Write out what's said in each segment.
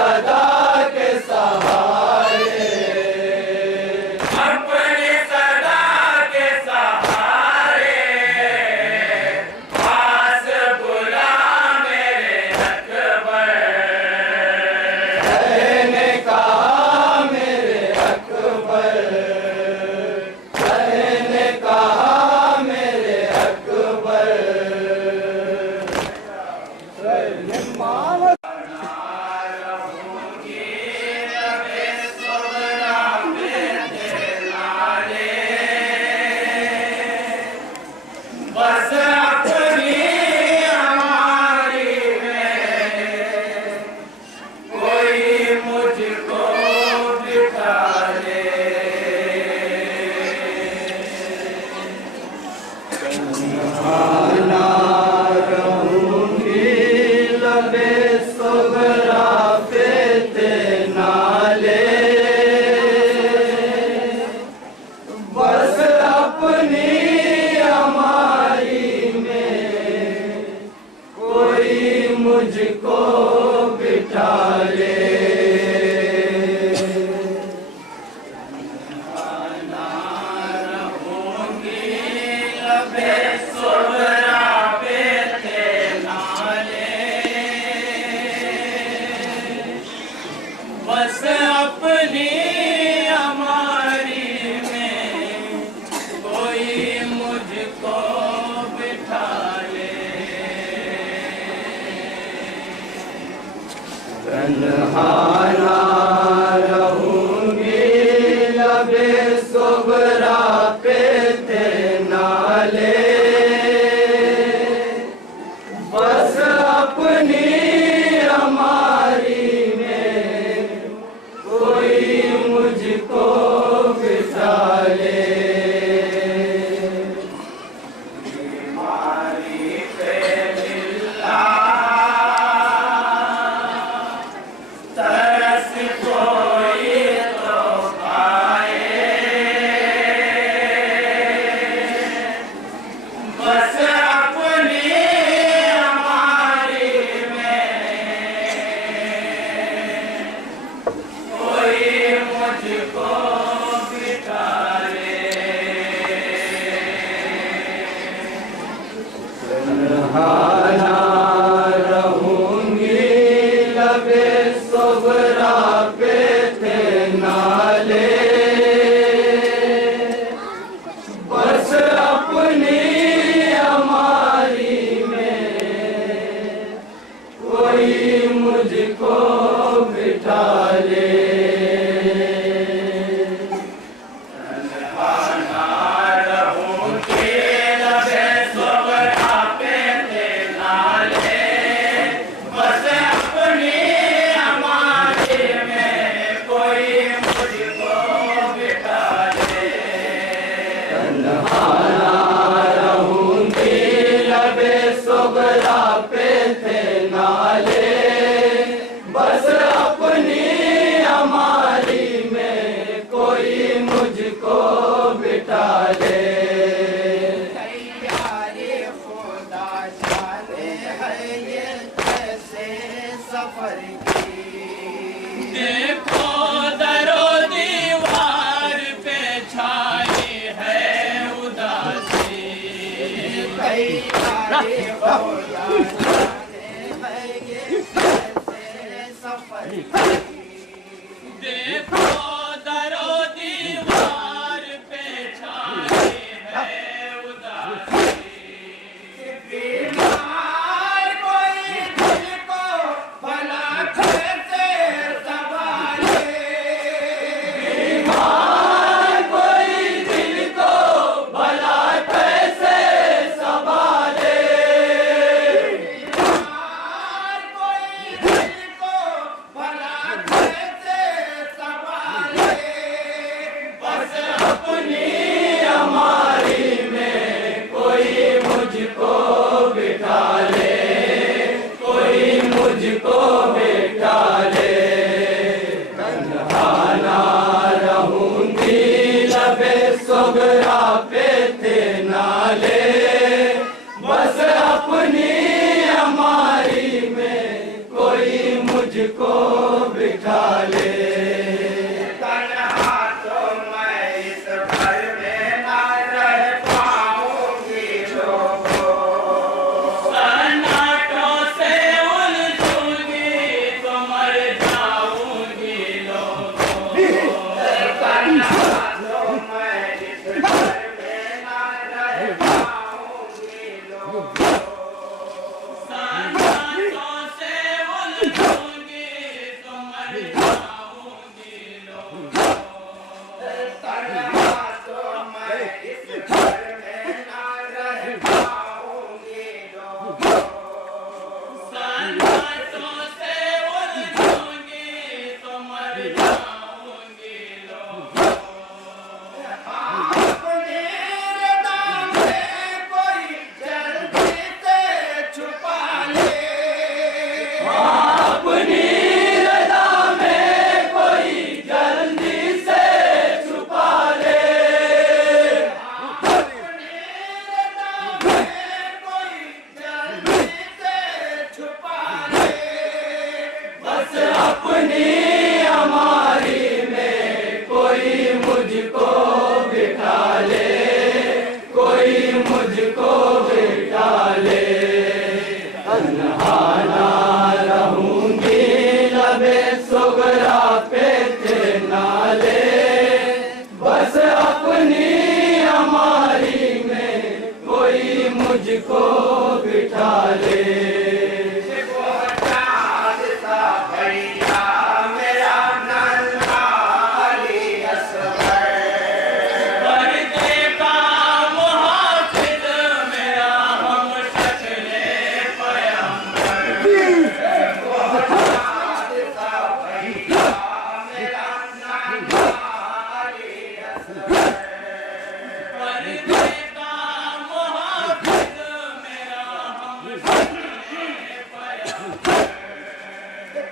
सदा के सहारे, अपनी सदा के सहारे, पास बुला मेरे अकबर। कहने कहा मेरे अकबर, कहने कहा मेरे अकबर। बस अपनी हमारी में कोई मुझको बिठा ले। आना रहूंगी लबे सुगरा पे ते नाले, बस अपनी हमारी में कोई मुझको बिठा ले। बस अपनी हमारी में कोई मुझको बिठा ले। तन्हाना रहूंगी लबे सुगरा पे ते नाले, बस अपनी हमारी में कोई मुझको बिठा ले। बीमारी पे मिला तरस कोई तो पाए, बस अपनी हमारी में कोई मुझको बिठा ले। तन्हाना रहूंगी लबे सुगरा पे ते नाले, बस अपनी हमारी में कोई मुझको बिठा ले। तन्हाना रहूंगी लबे सुगरा पे ते नाले, बस अपनी हमारी में कोई मुझको बिठा ले। तैयारी खुदा जाने है ये कैसे सफर की। देखो दरो दीवार पे छाई है उदासी। तैयारी खुदा जाने है ये कैसे सफर की। देखो दरो दीवार पे छाई है उदासी। बीमार कोई दिल को भला कैसे संभाले। बीमार कोई दिल को भला कैसे संभाले, बीमार कोई दिल को भला मुझको बिठा ले। वो चाँद सा भैया मेरा नन्हा अली असगर, पर्दे का मुहाफिज मेरा हम शक्ले पैगंबर। वो चाँद सा भैया मेरा नन्हा अली असगर, पर्दे का मुहाफिज मेरा हम शक्ले पैगंबर।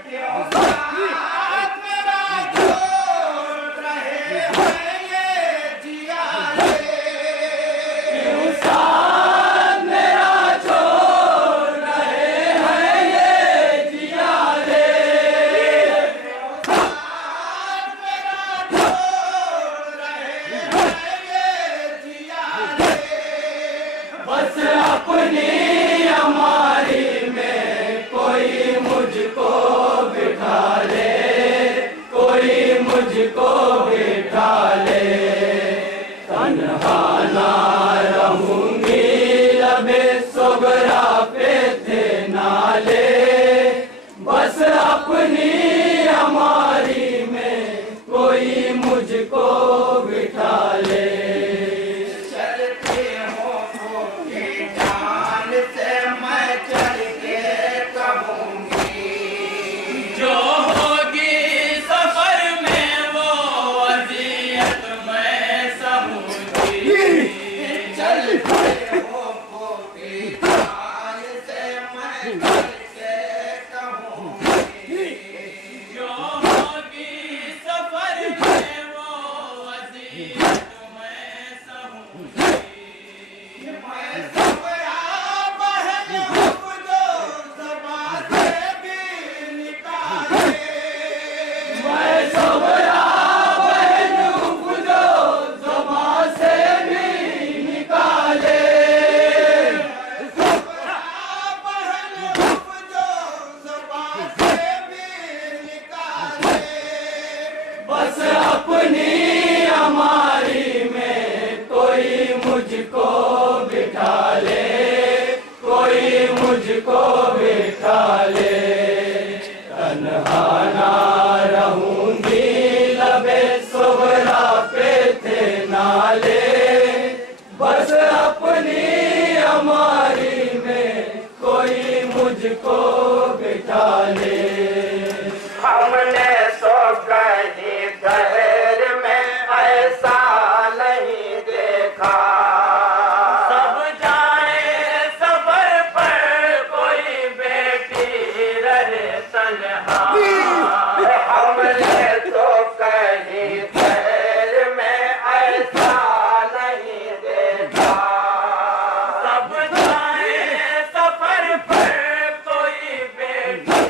क्यों साथ मेरा छोड़ रहे हैं ये जिया रे, क्यों साथ मेरा छोड़ रहे हैं ये जिया रे। साथ मेरा छोड़ रहे हैं ये जिया रे, बस अपनी हमारी में कोई मुझको बिठा ले, कोई मुझको बिठा ले। तन्हा ना रहूंगी लबे सोगरा पे थे नाले, बस अपनी हमारी में कोई मुझको बिठा ले। चलते हो की जान से मैं चल के कहूँगी, जो होगी सफर में वो अज़ियत मैं सहूँगी। चलते हो की जान से मैं चल के कहूँगी, जो होगी सफर में वो अज़ियत मैं सहूँगी। मैं सबरा बहन हूँ जो ज़बान से भी निकाले, मैं सोबरा बहन हूँ जो ज़बां से भी निकाले। सबरा बहन हूँ जो ज़बान से भी निकाले, बस अपनी हमारी में कोई मुझको बिठा ले, कोई मुझको बिठा ले। तन्हा ना रहूंगी लबे सोगरा पे थे नाले, बस अपनी हमारी में कोई मुझको बिठा ले। हमने सो कहीं शहर में ऐसा नहीं देखा, सब जाए सफर पर कोई बेटी रहे तन्हा। हमने तो कहीं शहर में ऐसा नहीं देखा, सब जाए सफर पर कोई बेटी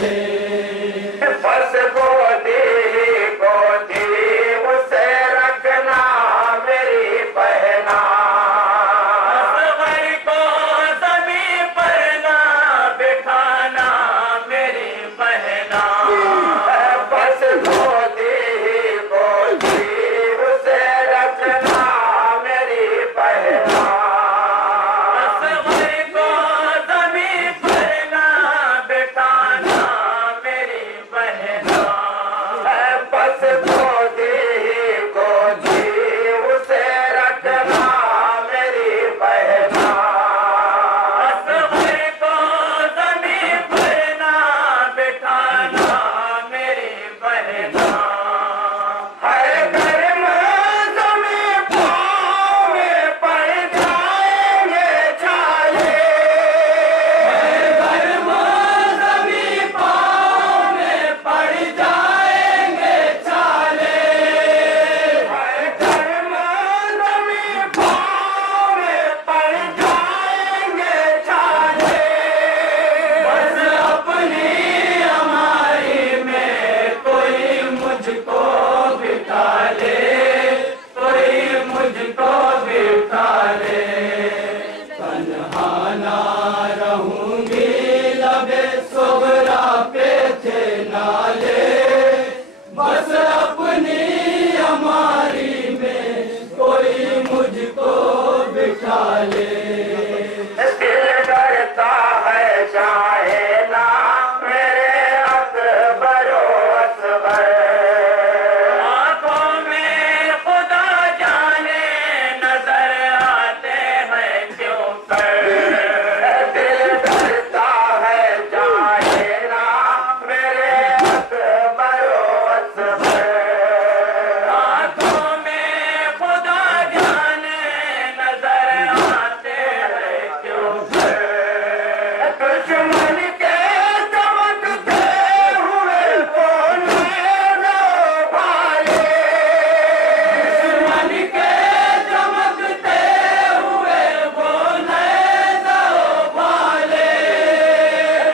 ले। बस गोदी गोदी उसे रखना मेरी बहना, असगर को ज़मीं पर ना बिठाना मेरी बहना, बस गोदी गोदी उसे रखना मेरी बहना, असगर को ज़मीं पर ना बिठाना मेरी बहना, बस गोदी गोदी उसे रखना मेरी बहना, असगर को ज़मीं पर ना बिठाना मेरी बहना, हर घर में जमी पाँव में पड़ जाएंगे छाले, घर मौसमी पाँव में पड़ जाएंगे छाले। हर घर में जमी पाँव में पड़ जाएंगे छाले, बस अपनी हमारी में कोई मुझको बिठा ले, कोई मुझको बिठा ले। तन्हा ना रहूंगी लबे सोगरा पे थे नाले, बस अपनी हमारी में कोई मुझको बिठा ले। दिल डरता है चाहे ना मेरे अकबरो असगर, आँखों में खुदा जाने नजर आते हैं क्यों कर, दिल डरता है चाहे ना मेरे अकबरो असगर, आँखों में खुदा जाने नजर आते हैं क्यों कर, दुश्मन के चमकते हुए बोले भाले, मन के चमकते हुए वो नैज़ो भाले,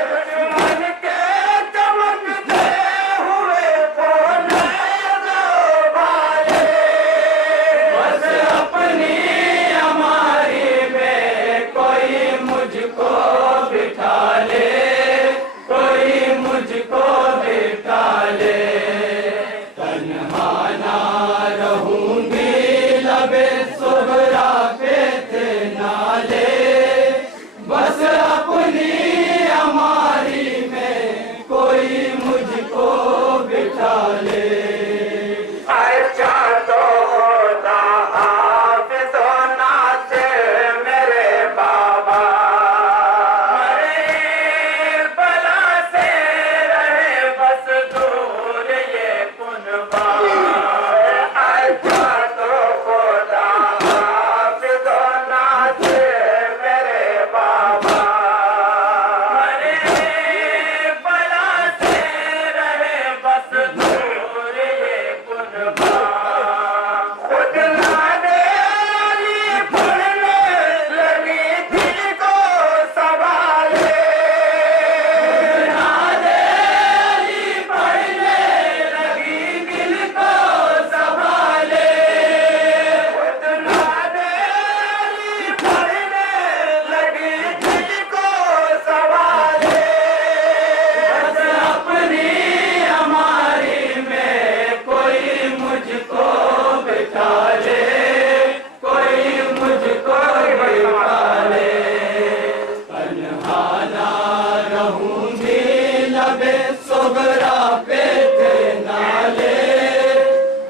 दुश्मन के चमकते हुए बोले भाले, बस अपनी हमारी में कोई मुझको बिठा ले, कोई मुझको बिठा ले। तन्हा ना रहूंगी लबे सोहरा पे थे नाले, बस अपनी हमारी में कोई मुझको बिठा ले। अच्छा तो खुदा हाफिज़ हो नाचे मेरे बाबा, अरे बला से रहे बस दूर ये कुनबा, अच्छा तो खुदा हाफिज़ हो नाचे मेरे बाबा, अरे बला से रहे बस दूर ये कुनबा, खुद लाने वाली पढ़ने लगी दिल को संभाले, नादे अली पढ़ने लगी दिल को संभाले, खुद लाने वाली पढ़ने लगी दिल को संभाले, बस अपनी हमारी में कोई मुझको बिठा ले, कोई मुझको बिठा ले। तन्हा ना रहूंगी लबे सोगरा पे थे नाले,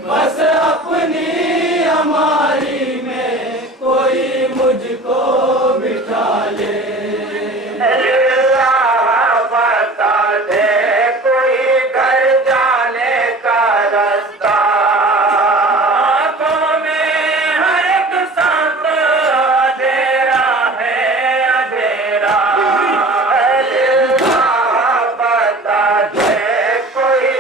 बस अपनी हमारी में कोई मुझको बिठा ले। अल्लाह बता दे कोई घर जाने का रास्ता, आँखों में हर एक सांस अंधेरा है अंधेरा, अल्लाह बता दे कोई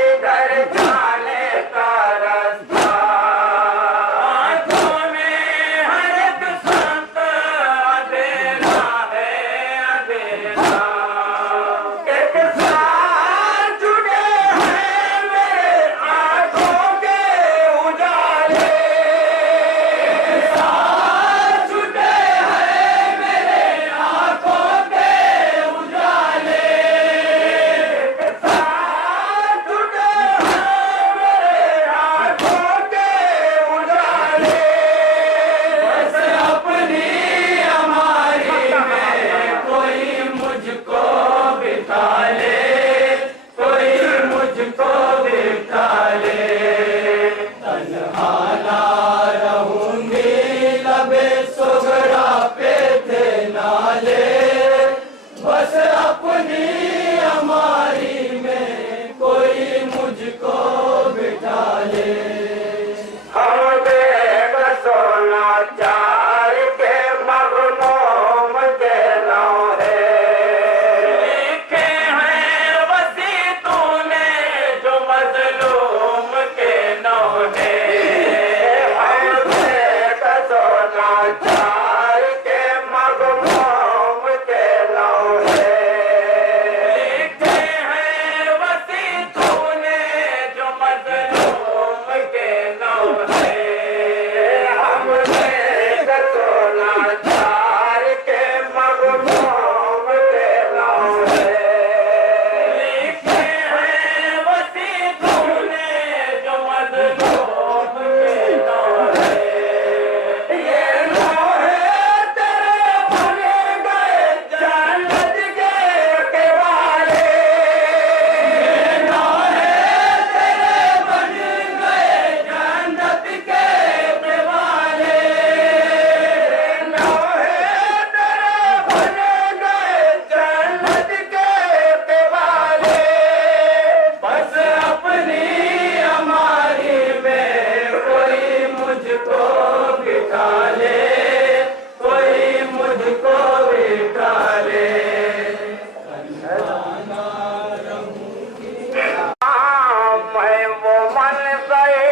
मन गए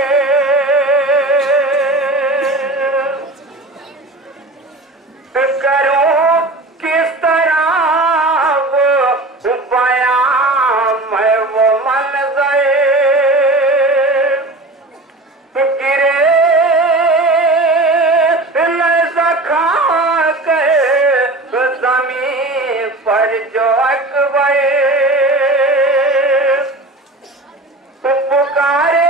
करूं किस तरह वो बयां मैं वो मन गए गिरे नज़ा खा गए ज़मीन पर जो अकबरे पुकारे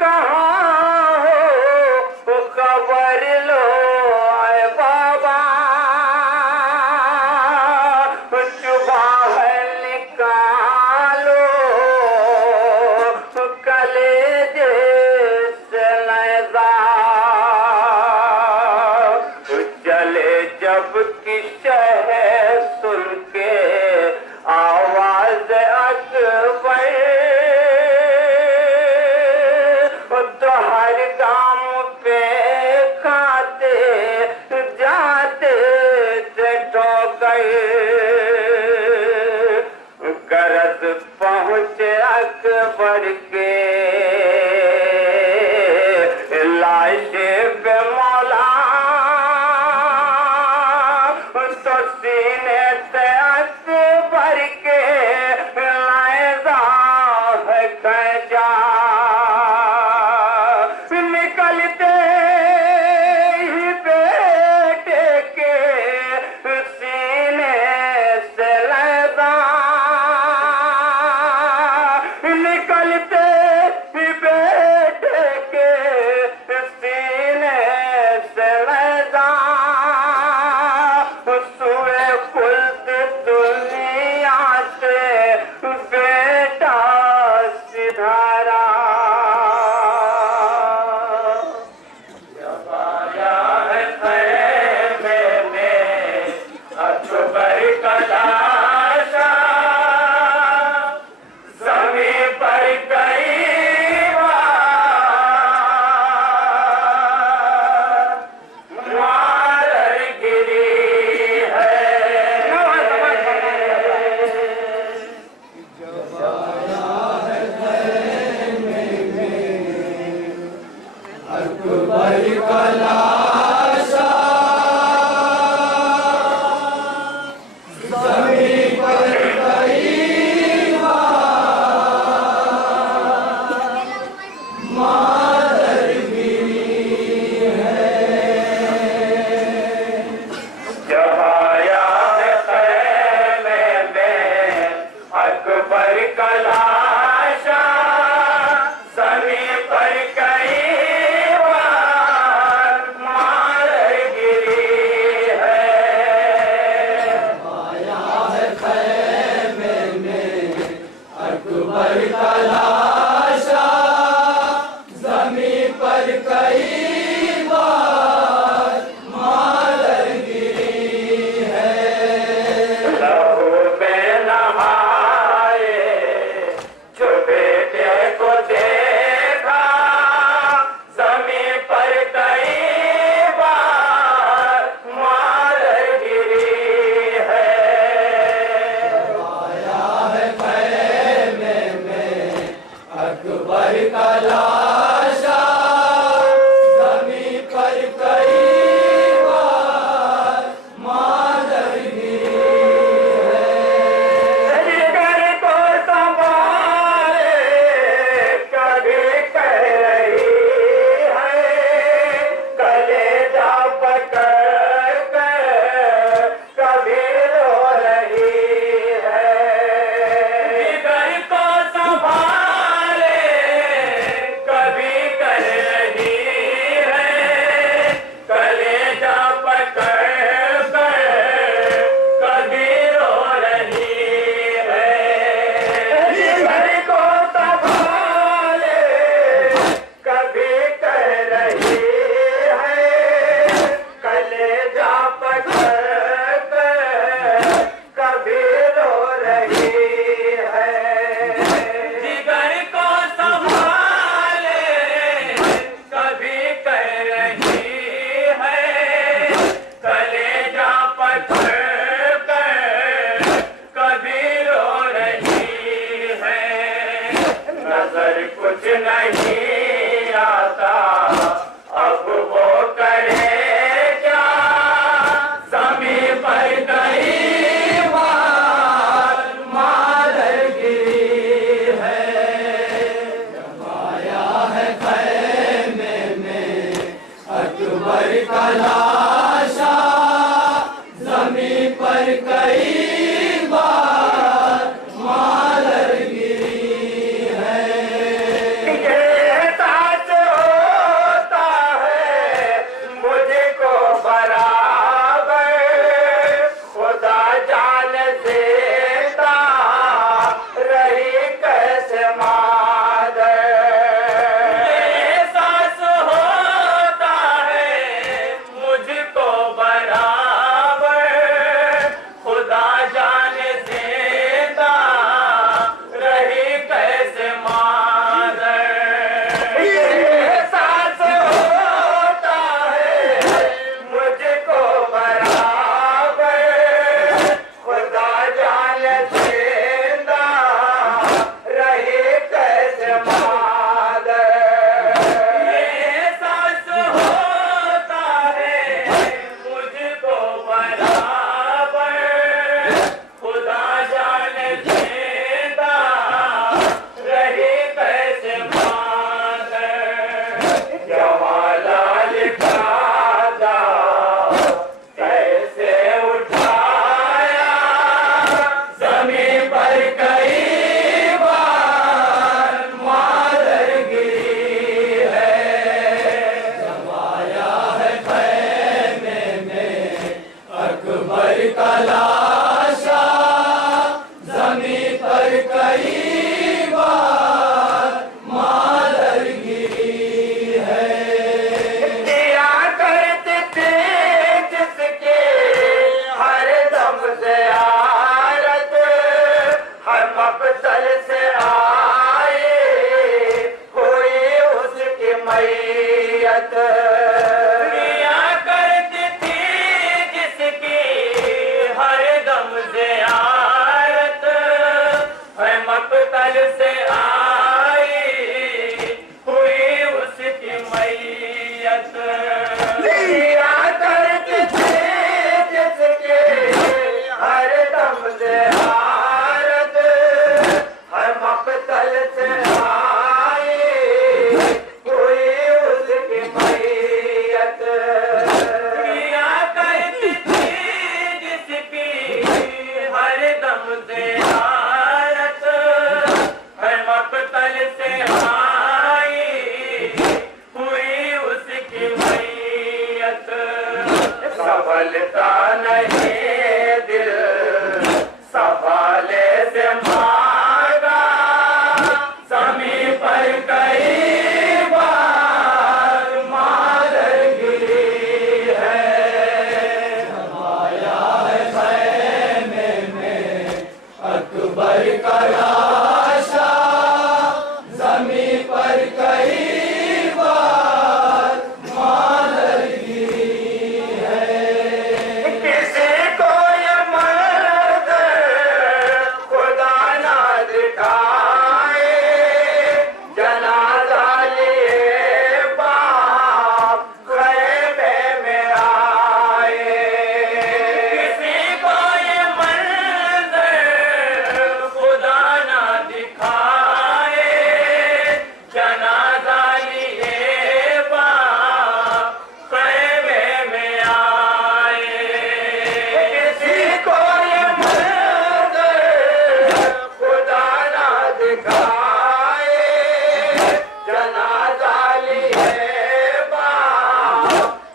कहाँ हो खबर लो आए बाबा चुबाह निकालो कलेजे से नज़ा चले जब की शहर सुन के आवाज अकबर तो हर गांव पे खाते जाते से ठोके गरज पहुंचे अकबर के लाशे पे मौला तो सीने से अकबर के लायदा है कजा निकलते ही बेटे के सीने से लैदा निकलते ही बेटे के सीने से लैदा सुए कुल दुनिया से बेटा सिधारा अकबर का लाशा ज़मीन पर कई बार मार गिरी है अकबर का लाशा ज़मीन पर कई बार मार गिरी जब आया है ख़ैमे में अकबर का लाशा ज़मीन पर कई बार मार गिरी है अकबर का लाशा ज़मीन पर कई बार मार गिरी है लहू में नहाए जो बेटे को देखा ज़मीन पर कई बार मार गिरी है कुछ नहीं आता, अब वो करे क्या, ज़मीं पर कई बार मादर गिरी है। जमाया है खैमे में अकबर का लाशा, ज़मीं पर कई बार मादर गिरी है। ये एहसास होता है मुझको बराबर, खुदा जान देता रही कैसे मादर। एहसास होता है मुझको बराबर, खुदा जाने देता रही कैसे मादर। ये एहसास होता है मुझको बराबर, खुदा जान देता रही कैसे मादर। एहसास होता है मुझको बराबर, खुदा जाने देता रही कैसे मादर। जवालाल दादा कैसे उठाया, ज़मीं पर कई बार मादर गिरी है। जमाया है खैमे में अकबर का लाशा, ज़मीं पर कई बार मादर गिरी है। दिया करते थे जिसके हर दम ज़ियारत, हर मक़सद से आए कोई उसकी मैयत। दुनिया करती थी जिसकी हर दम ज़ियारत, है मक़तल से आई हुई उसकी मैयत। दिया करते थे जिसके हर दम ज़ियारत, हर मक़तल से आए कोई उसकी मैयत। दुनिया करती थी जिसकी हर दम ज़ियारत, है मक़तल से आई हुई उसकी मैयत। संभलता नहीं दिल संभाले से मांगा, ज़मीं पर कई बार मादर गिरी है। जमाया है खैमे में अकबर का लाशा, ज़मीं पर कई बार मादर गिरी है। किसी को ये मर्द खुदा ना दिखाए, जनाजा लिए बाप खैमे में आए। किसी को ये मंज़र खुदा ना दिखाए, जनाज़ा लिए बाप खैमे में आए। किसी को ये मर्द खुदा ना दिखाए, जनाजा लिए बाप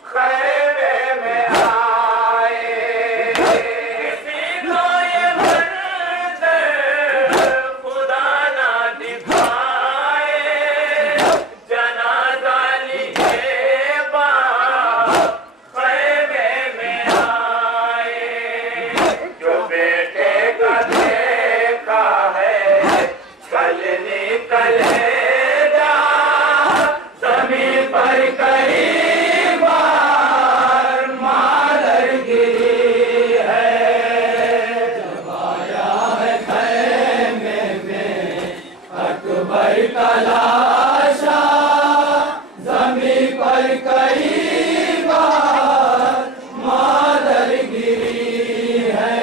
खैमे में आए। किसी को ये मंज़र खुदा ना दिखाए, जनाज़ा लिए बाप खैमे में आए। जो बेटे का देखा है छलनी कलेजा, ज़मीं पर कई बार मादर गिरी है। जमाया है खैमे में अकबर तलाशा जमी पर कई बार मादर गिरी है।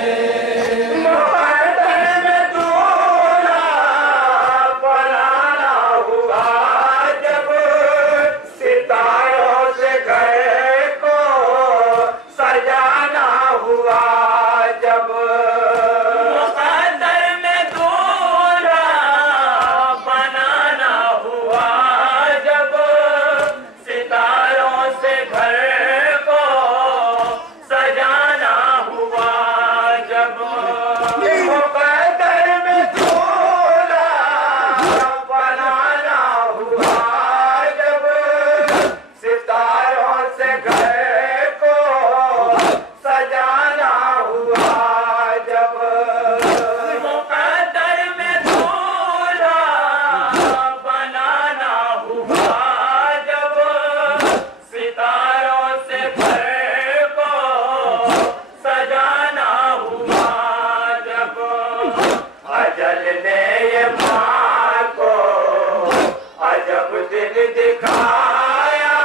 मुकद्दर में दूल्हा बनाना हुआ जब सितारों से घर को सजाना हुआ जब मुकद्दर में दूल्हा बनाना हुआ जब सितारों से घर को सजाना हुआ जब मुकद्दर में दूल्हा बनाना हुआ जब सितारों से घर को सजाना हुआ जब मुकद्दर में दूल्हा बनाना हुआ जब सितारों से घर को सजाना हुआ जब अजल ने ये माँ को अजब दिन दिखाया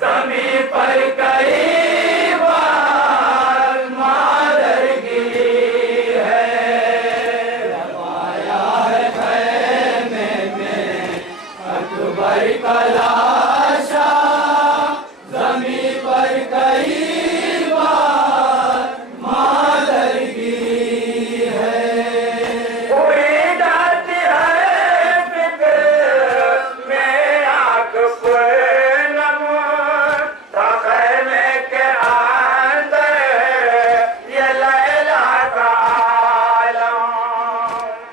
जमी पर कई बार मादर गिरी है। रवाया है खैमे में अकबर का लाशा जमी पर कई बार मादर गिरी है। हुई जाती है फिक्र में आग पूनम था खैमे के अंदर ये लैला का आलम।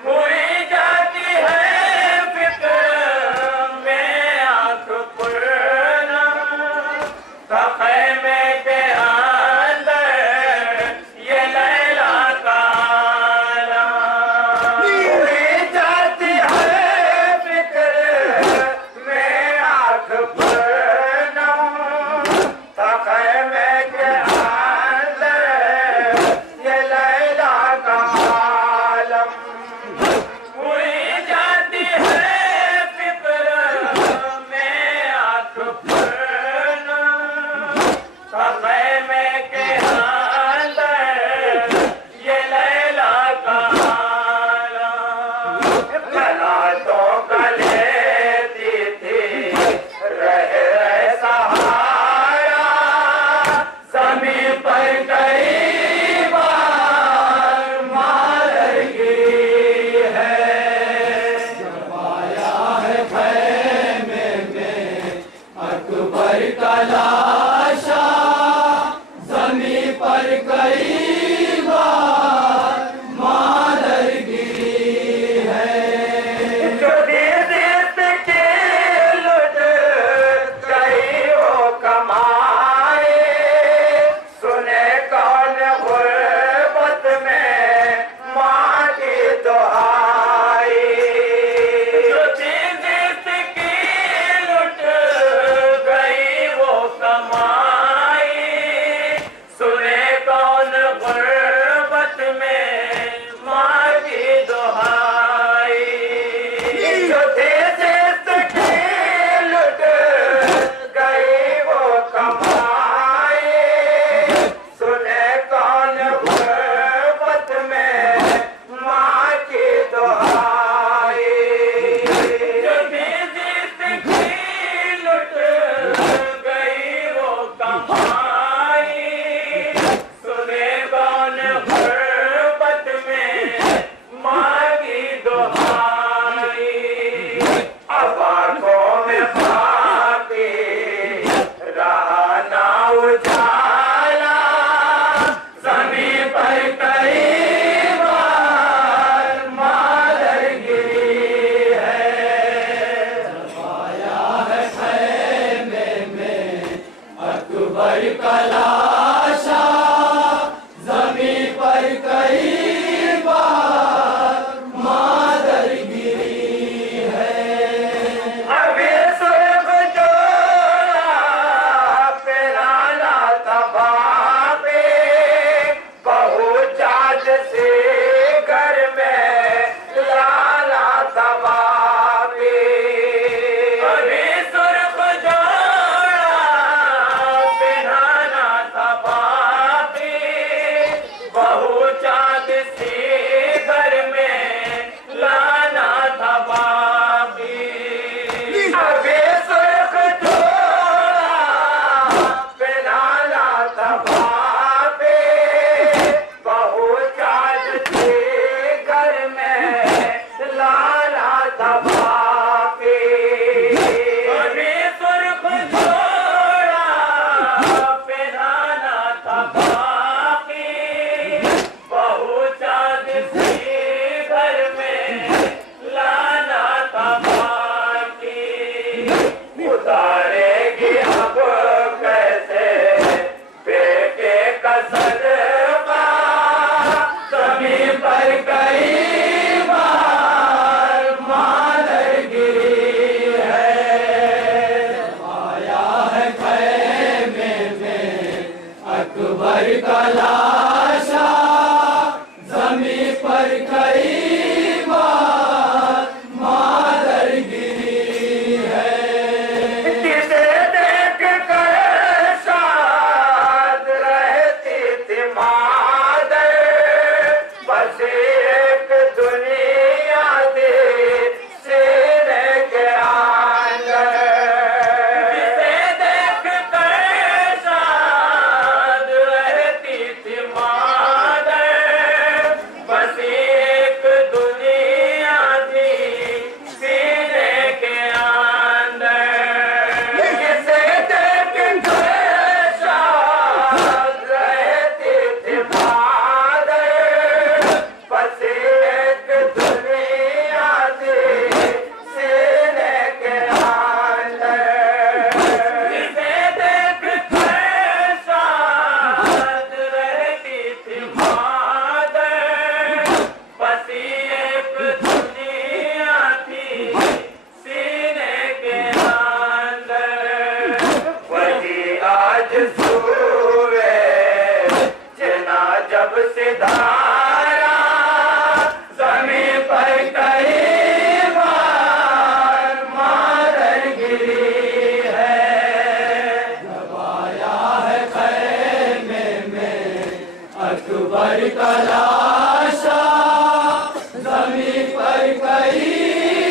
हुई जाती है फिक्र में आंख घर में लाला था बापी। कभी सुर्ख जोड़ा पहनाना था बाकी, बहू चाँद सी घर में लाना था बाकी। उतारेगी अब कैसे बेटे का सदका, जमीन पर कई बार मादर गिरी है। आया है खैमे में अकबर का लाशा, जमीन पर कई बार मादर गिरी है। जिसे देख कर शाद रहती थी मादर, बस एक दुनिया थी सीने के अंदर। जिसे देख कर शाद रहती थी मादर, बस एक दुनिया थी सीने के अंदर। जिसे देख कर शाद रहती थी मादर, बस एक दुनिया थी सीने के अंदर। जिसे देख कर शाद रहती थी मादर, बस एक दुनिया थी सीने के अंदर। वही आज सूवे जना जब सिधारा, जमीन पर कई बार मादर गिरी है। जब आया है खैमे में अकबर का लाशा, जमीन पर कई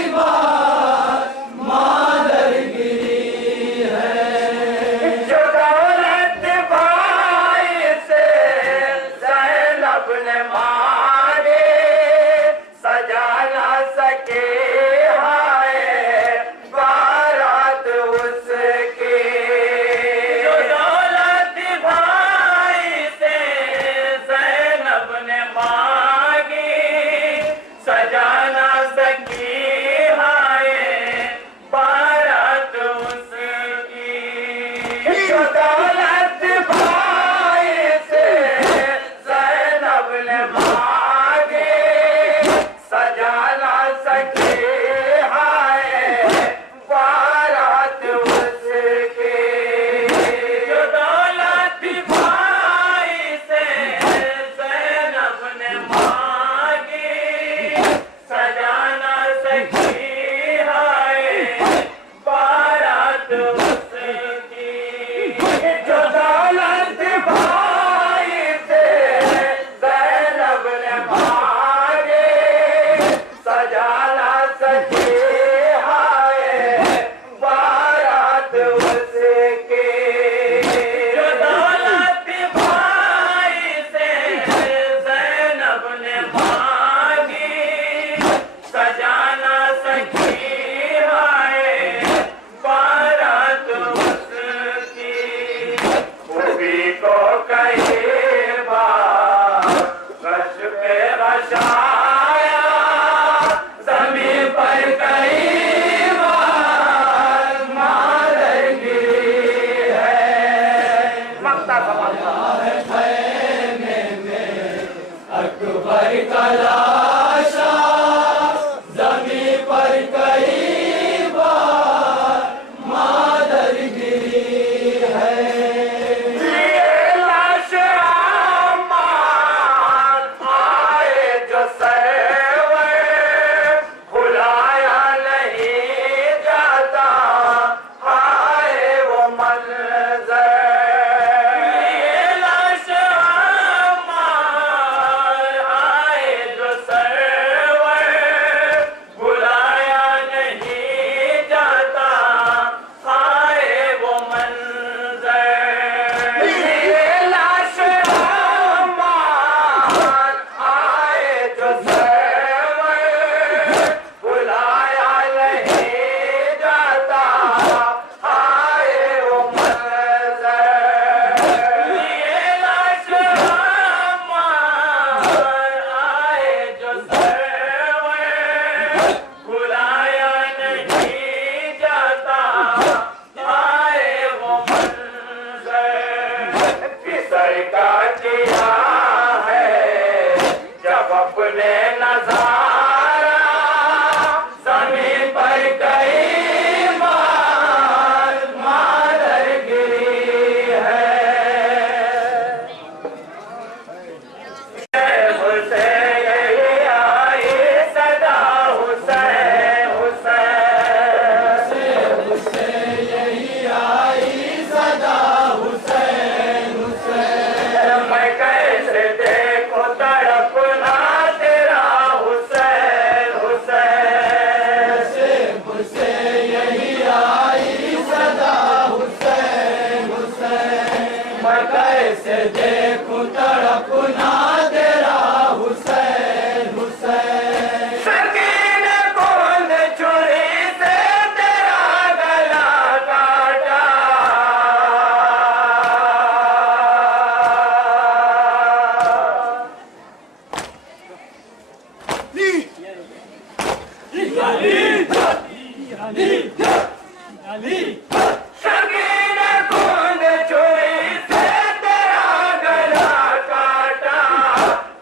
बार मादर गिरी है। जो दौलत भाई से ज़ैनब ने मारे, सजा ना सके हाय बारात उसकी। जो दौलत भाई से ज़ैनब ने शकीन खून छुरी से तेरा गला काटा,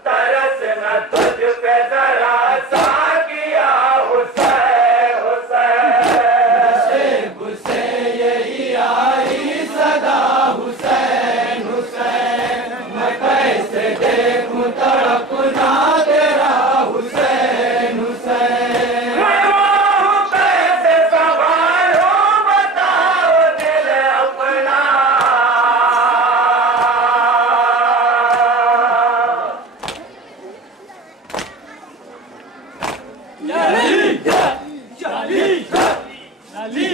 तरस न तुझ पे जरा सा किया हुसैन हुसैन। गुस्से यही आई सदा हुसैन हुसैन, मैं कैसे देखूं तड़पना तेरा हुसैन हुसैन। मैं वो कैसे संभालूं बताओ दिल अपना। अली